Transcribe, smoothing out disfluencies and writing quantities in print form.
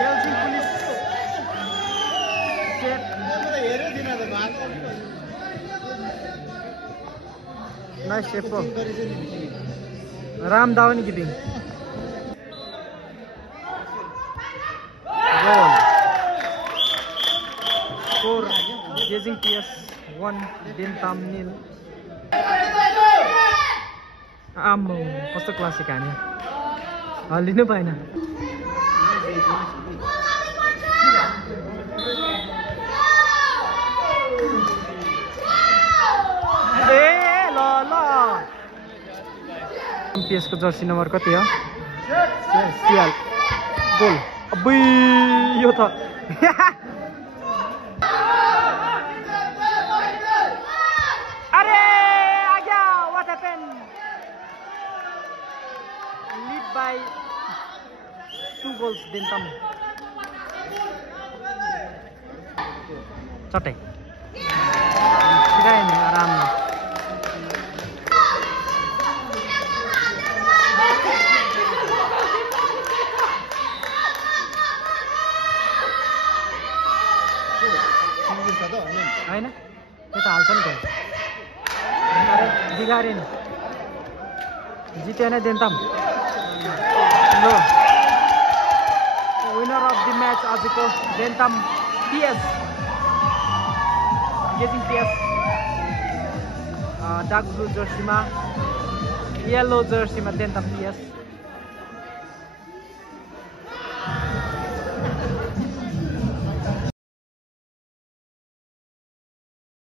Delhi Police State. Nice shape. Ram Dhawani keeping. Goal. Score Gazing PS 1 Dentam 0. Amo, कस्तो classic हान्यो लिनु पाएन ए ल ल PS को जर्सी नम्बर कति हो सियाल गोल अबै यो त अरे आ गया what happened lead by 2 goals Dentam चटे सिकाए नि आराम हैन त्यो त हाल्छ नि त अरे बिगारे नि जिते नै Dentam low winner of the match आजको Dentam PS Gazing PS dark blue jersey मा yellow jersey मा Dentam PS